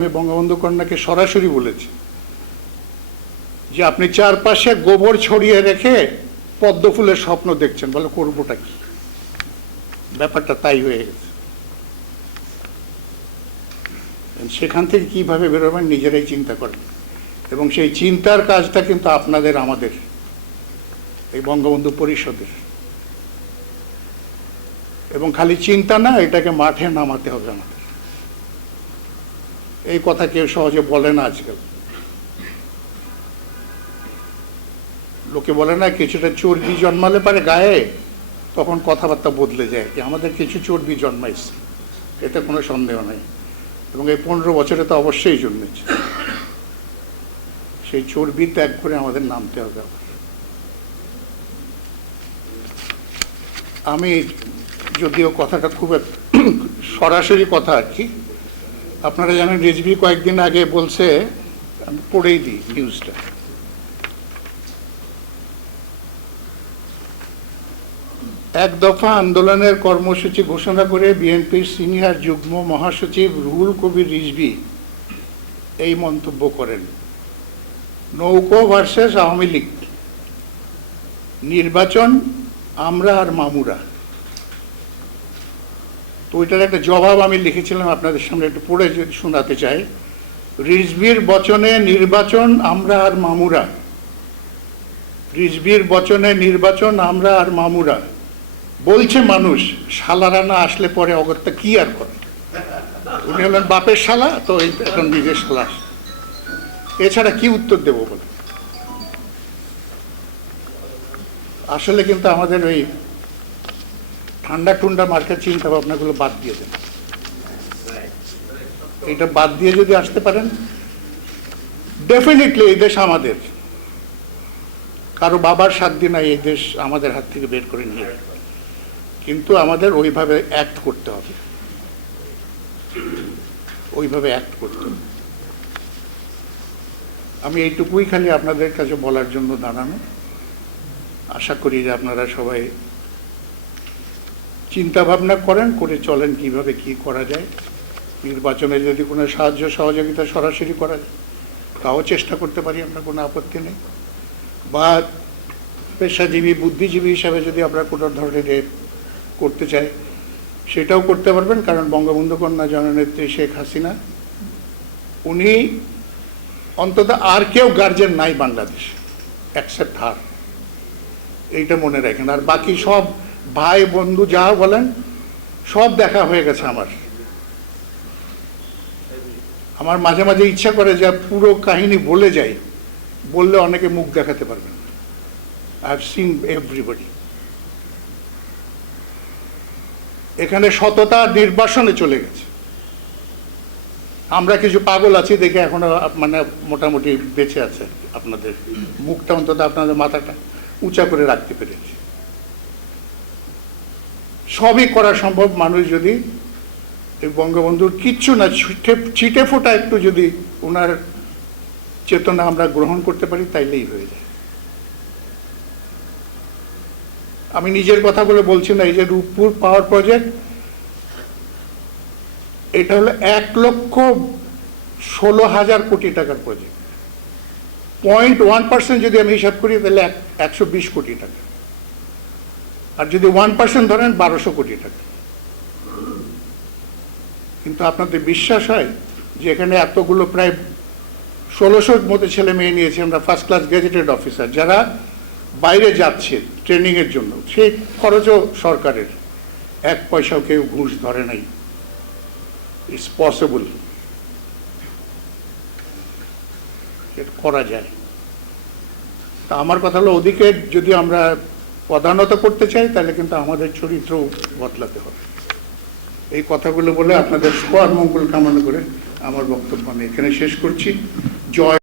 আমি বঙ্গবন্ধু কন্যাকে সরাসরি বলেছি যে আপনি চারপাশে গোবর ছড়িয়ে রেখে পদ্ম ফুলের স্বপ্ন দেখছেন, বলে করবোটা কি? ব্যাপারটা তাই হয়ে গেছে। সেখান থেকে কিভাবে বেরোবেন নিজেরাই চিন্তা করেন, এবং সেই চিন্তার কাজটা কিন্তু আপনাদের, আমাদের এই বঙ্গবন্ধু পরিষদের। এবং খালি চিন্তা না, এটাকে মাঠে নামাতে হবে আমাদের। এই কথা কেউ সহজে বলে না আজকাল। লোকে বলে না কিছুটা চর্বি জন্মালে পারে গায়ে, তখন কথাবার্তা বদলে যায়। আমাদের কিছু চর্বি জন্মাইছে, এতে কোনো সন্দেহ নাই, এবং এই 15 বছরে তো অবশ্যই জন্মেছে। সেই চর্বি ত্যাগ করে আমাদের নামতে হবে। আমি যদিও কথাটা খুব সরাসরি কথা আর কি, আপনারা জানেন রিজভী কয়েকদিন আগে বলছে, আমি পড়েই দিই নিউজটা। এক দফা আন্দোলনের কর্মসূচি ঘোষণা করে বিএনপির সিনিয়র যুগ্ম মহাসচিব রুহুল কবির রিজভী এই মন্তব্য করেন, নৌকো ভার্সেস আওয়ামী লীগ, নির্বাচন আমরা আর মামুরা। তো ওইটার একটা জবাব আমি লিখেছিলাম, আপনাদের সামনে একটু পড়ে যদি শোনাতে চাই। রিজভীর বচনে নির্বাচন আমরা আর মামুরা, রিজভীর বচনে নির্বাচন আমরা আর মামুরা। বলছে মানুষ, শালারা না আসলে পরে অগত্যা কি আর করে। উনি হলেন বাপের শালা, তো এখন নিজের শালা, এছাড়া কি উত্তর দেব বলে। আসলে কিন্তু আমাদের ওই ঠান্ডা টুন্ডা মার্কেট চিন্তা ভাবনাগুলো বাদ দিয়ে দেন। এটা বাদ দিয়ে যদি আসতে পারেন, ডেফিনেটলি এই দেশ আমাদের, কারো বাবার সাধ্য নাই এই দেশ আমাদের হাত থেকে বের করে নিয়ে। কিন্তু আমাদের ওইভাবে অ্যাক্ট করতে হবে, ওইভাবে অ্যাক্ট করতে হবে। আমি এইটুকুই খালি আপনাদের কাছে বলার জন্য দাঁড়ানো। আশা করি যে আপনারা সবাই চিন্তা ভাবনা করেন, করে চলেন কিভাবে কি করা যায়। নির্বাচনে যদি কোনো সাহায্য সহযোগিতা সরাসরি করা যায় তাও চেষ্টা করতে পারি, আমরা কোনো আপত্তি নেই। বা পেশাজীবী বুদ্ধিজীবী হিসাবে যদি আমরা কোনো ধরনের করতে চাই সেটাও করতে পারবেন, কারণ বঙ্গবন্ধু কন্যা জননেত্রী শেখ হাসিনা, উনি অন্তত আর কেউ গার্জেন নাই বাংলাদেশ অ্যাকসেপ্ট হার, এইটা মনে রাখেন। আর বাকি সব ভাই বন্ধু যা বলেন সব দেখা হয়ে গেছে। আমার মাঝে মাঝে ইচ্ছা করে যে পুরো কাহিনী বলে যাই, বললে অনেকে মুখ দেখাতে পারবেন। I have seen everybody. এখানে সততা নির্বাসনে চলে গেছে। আমরা কিছু পাগল আছি দেখে এখনো মানে মোটামুটি বেঁচে আছে। আপনাদের মুখটা অন্তত, আপনাদের মাথাটা উঁচা করে রাখতে পেরেছি। সবই করা সম্ভব মানুষ যদি এই বঙ্গবন্ধুর কিচ্ছু না ছিটে ফোটা একটু যদি ওনার চেতনা আমরা গ্রহণ করতে পারি, তাইলেই হয়ে যায়। আমি নিজের কথা বলে বলছি না। এই যে রূপপুর পাওয়ার প্রজেক্ট, এটা হলো 1,16,000 কোটি টাকার প্রজেক্ট। 0.1% যদি আমি হিসাব করি তাহলে 120 কোটি টাকা, আর যদি 1% ধরেন 1200 কোটি টাকা। কিন্তু আপনাদের বিশ্বাস হয় যে এখানে এতগুলো প্রায় 1600 মতো ছেলে মেয়ে নিয়েছে আমরা, ফার্স্ট ক্লাস গেজেটেড অফিসার, যারা বাইরে যাচ্ছে ট্রেনিংয়ের জন্য, সেই খরচও সরকারের, 1 পয়সাও কেউ ঘুষ ধরে নাই। ইটস পসিবল, এটা করা যায়। তা আমার কথা হলো, ওদিকে যদি আমরা প্রধানত করতে চাই তাহলে কিন্তু আমাদের চরিত্র বদলাতে হবে। এই কথাগুলো বলে আপনাদের সবার মঙ্গল কামনা করে আমার বক্তব্য আমি এখানে শেষ করছি। জয়।